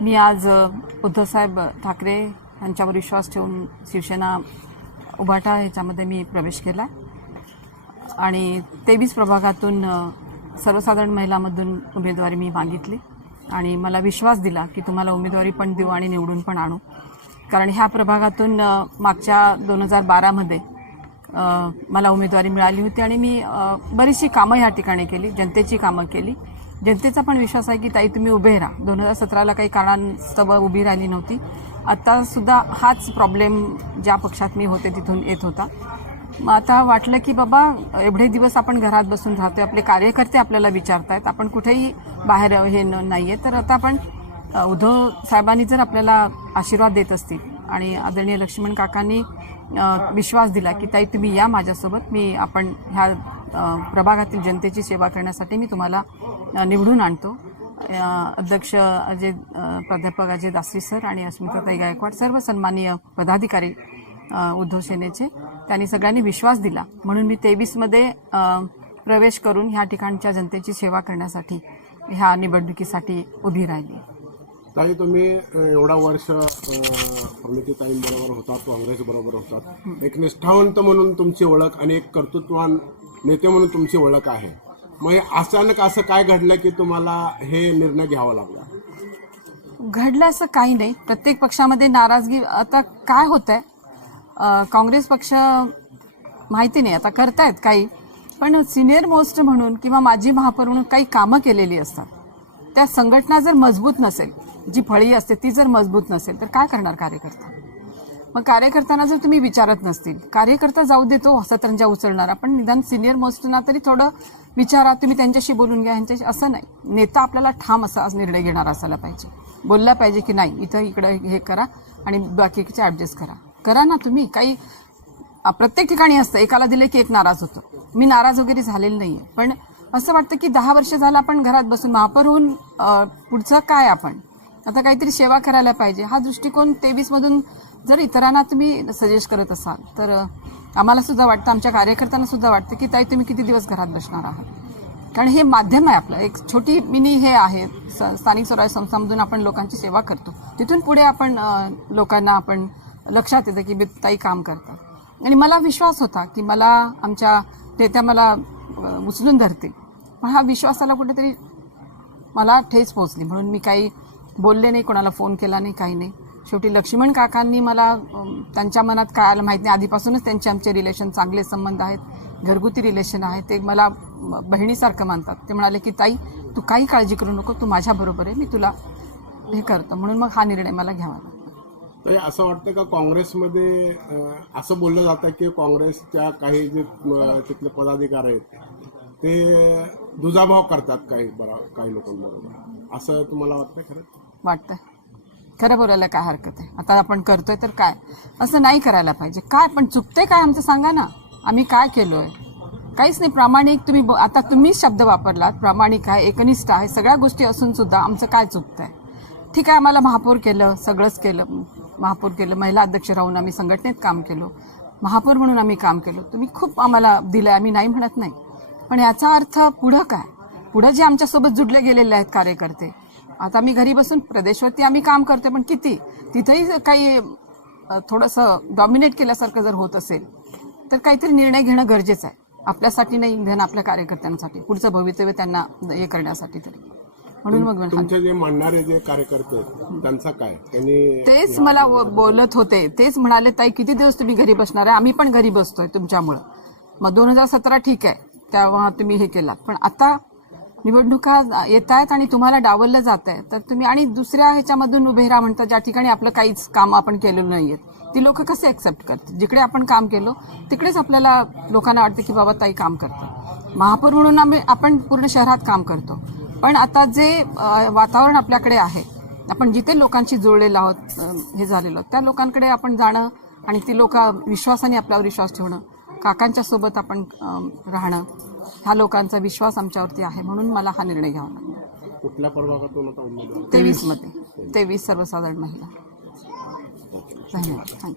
मी आज उद्धवसाहेब ठाकरे यांच्यावर विश्वास ठेवून शिवसेना उभाटा ह्याच्यामध्ये मी प्रवेश केला आणि 23 प्रभागातून सर्वसाधारण महिलामधून उमेदवारी मी मागितली आणि मला विश्वास दिला की तुम्हाला उमेदवारी पण देऊ आणि निवडून पण आणू. कारण ह्या प्रभागातून मागच्या 2012 मध्ये मला उमेदवारी मिळाली होती आणि मी बरीचशी कामं ह्या ठिकाणी केली, जनतेची कामं केली. जनतेचा पण विश्वास आहे की ताई तुम्ही उभे राहा. 2017ला काही कारणास्तव उभी राहिली नव्हती. आता सुद्धा हाच प्रॉब्लेम ज्या पक्षात मी होते तिथून येत होता. मग आता वाटलं की बाबा एवढे दिवस आपण घरात बसून राहतोय, आपले कार्यकर्ते आपल्याला विचारतायत, आपण कुठेही बाहेर हे नाहीये, तर आता आपण उद्धव साहेबांनी जर आपल्याला आशीर्वाद देत असतील आणि आदरणीय लक्ष्मण काकांनी विश्वास दिला की ताई तुम्ही या माझ्यासोबत, मी आपण ह्या प्रभागातील जनतेची सेवा करण्यासाठी मी तुम्हाला निवडून आणतो. अध्यक्ष प्राध्यापक अजय दासरी सर आणि अस्मिताताई गायकवाड, सर्व सन्माननीय पदाधिकारी उद्धव सेनेचे, त्यांनी सगळ्यांनी विश्वास दिला म्हणून मी 23 मध्ये प्रवेश करून ह्या ठिकाणच्या जनतेची सेवा करण्यासाठी ह्या निवडणुकीसाठी उभी राहिली. ताई तुम्ही एवढा वर्ष प्रणितीताईंबरोबर होतात, काँग्रेस बरोबर होतात, एक निष्ठावंत म्हणून तुमची ओळख आणि एक कर्तृत्ववान नेते म्हणून तुमची ओळख आहे. मग अचानक असं काय घडलं की तुम्हाला हे निर्णय घ्यावा लागला? घडलं असं काही नाही. प्रत्येक पक्षामध्ये नाराजगी आता काय होतंय, काँग्रेस पक्ष माहिती नाही आता करतायत काही, पण सिनियर मोस्ट म्हणून किंवा माजी महापौर म्हणून काही कामं केलेली असतात. त्या संघटना जर मजबूत नसेल, जी फळी असते ती जर मजबूत नसेल तर काय करणार कार्यकर्ता? मग कार्यकर्त्यांना जर तुम्ही विचारत नसतील, कार्यकर्ता जाऊ देतो सतरंजा उचलणार, आपण निदान सिनियर मोस्टना तरी थोडं विचारा, तुम्ही त्यांच्याशी बोलून घ्या, ह्यांच्याशी. असं नाही, नेता आपल्याला ठाम असा निर्णय घेणार असायला पाहिजे, बोलला पाहिजे की नाही इकडे हे करा आणि बाकीचे ऍडजस्ट करा ना तुम्ही. काही प्रत्येक ठिकाणी असतं, एकाला दिले की एक नाराज होतो. मी नाराज वगैरे झालेली नाहीये, पण असं वाटतं की 10 वर्ष झालं आपण घरात बसून महापौर होऊन पुढचं काय, आपण आता काहीतरी सेवा करायला पाहिजे. हा दृष्टिकोन 23 मधून जर इतरांना तुम्ही सजेस्ट करत असाल तर आम्हाला सुद्धा वाटतं, आमच्या कार्यकर्त्यांना सुद्धा वाटतं की ताई तुम्ही किती दिवस घरात बसणार आहात. कारण हे माध्यम आहे आपलं, एक छोटी मिनी हे आहे, स्थानिक स्वराज्य संस्थांमधून आपण लोकांची सेवा करतो, तिथून पुढे आपण लोकांना आपण लक्षात येतं की ताई काम करतात. आणि मला विश्वास होता की मला आमच्या नेत्या मला उचलून धरतील, पण हा विश्वासाला कुठेतरी मला ठेच पोहोचली म्हणून मी काही बोलले नाही, कोणाला फोन केला नाही, काही नाही. शेवटी लक्ष्मण काकांनी मला, त्यांच्या मनात काय आलं माहीत नाही, आधीपासूनच त्यांचे आमचे रिलेशन चांगले संबंध आहेत, घरगुती रिलेशन आहे, ते मला बहिणीसारखं मानतात. ते म्हणाले की ताई तू काही काळजी करू नको, तू माझ्याबरोबर आहे, मी तुला हे करतो. म्हणून मग हा निर्णय मला घ्यावा लागला. असं वाटतं का काँग्रेसमध्ये असं बोललं जातं की काँग्रेसच्या काही जे तिथले पदाधिकारी आहेत ते दुजाभाव करतात काही लोकांबरोबर, असं तुम्हाला वाटतं? खरं वाटतं, खरं बोलायला काय हरकत आहे? आता आपण करतोय तर काय, असं नाही करायला पाहिजे. काय पण चुकते काय आमचं सांगा ना, आम्ही काय केलोय? काहीच नाही. प्रामाणिक तुम्ही आता तुम्हीच शब्द वापरलात, प्रामाणिक आहे, एकनिष्ठ आहे, सगळ्या गोष्टी असून सुद्धा आमचं काय चुकतंय? ठीक आहे, आम्हाला महापौर केलं, सगळंच केलं, महापौर केलं, महिला अध्यक्ष राहून आम्ही संघटनेत काम केलो, महापौर म्हणून आम्ही काम केलं, तुम्ही खूप आम्हाला दिलं, आम्ही नाही म्हणत नाही, पण याचा अर्थ पुढं काय? पुढं जे आमच्यासोबत जुडले गेलेले आहेत कार्यकर्ते, आता आम्ही घरी बसून प्रदेशवरती आम्ही काम करतोय, पण किती तिथेही काही थोडंसं डॉमिनेट केल्यासारखं जर होत असेल तर काहीतरी निर्णय घेणं गरजेचं आहे, आपल्यासाठी नाही, घेणं आपल्या कार्यकर्त्यांसाठी, पुढचं भवितव्य त्यांना हे करण्यासाठी. तरी म्हणून मग तुमचे जे म्हणणारे जे कार्यकर्ते त्यांचा काय, त्यांनी तेच मला बोलत होते, तेच म्हणाले ताई किती दिवस तुम्ही घरी बसणार आहे, आम्ही पण घरी बसतोय तुमच्यामुळं. मग 2017 ठीक आहे, तेव्हा तुम्ही हे केलात, पण आता निवडणुका येत आहेत आणि तुम्हाला डावललं जात आहे, तर तुम्ही आणि दुसऱ्या ह्याच्यामधून उभे राहा म्हणता, ज्या ठिकाणी आपलं काहीच काम आपण केलेलं नाहीये, ती लोक कसे ऍक्सेप्ट करतात? जिकडे आपण काम केलं तिकडेच आपल्याला लोकांना वाटतं की बाबा ताई काम करतात. महापौर म्हणून आपण पूर्ण शहरात काम करतो, पण आता जे वातावरण आपल्याकडे आहे, आपण जिथे लोकांशी जोडलेलो आहोत, हे झालेलो, त्या लोकांकडे आपण जाणं आणि ती लोक विश्वासाने आपल्यावर विश्वास ठेवणं, काकांच्या सोबत आपण राहणं, हा लोकांचा विश्वास आमच्यावरती आहे, म्हणून मला हा निर्णय घ्यावा लागला. कुठल्या प्रभागातून आता उमेदवार? 23 मध्ये, 23 सर्वसाधारण महिला. धन्यवाद.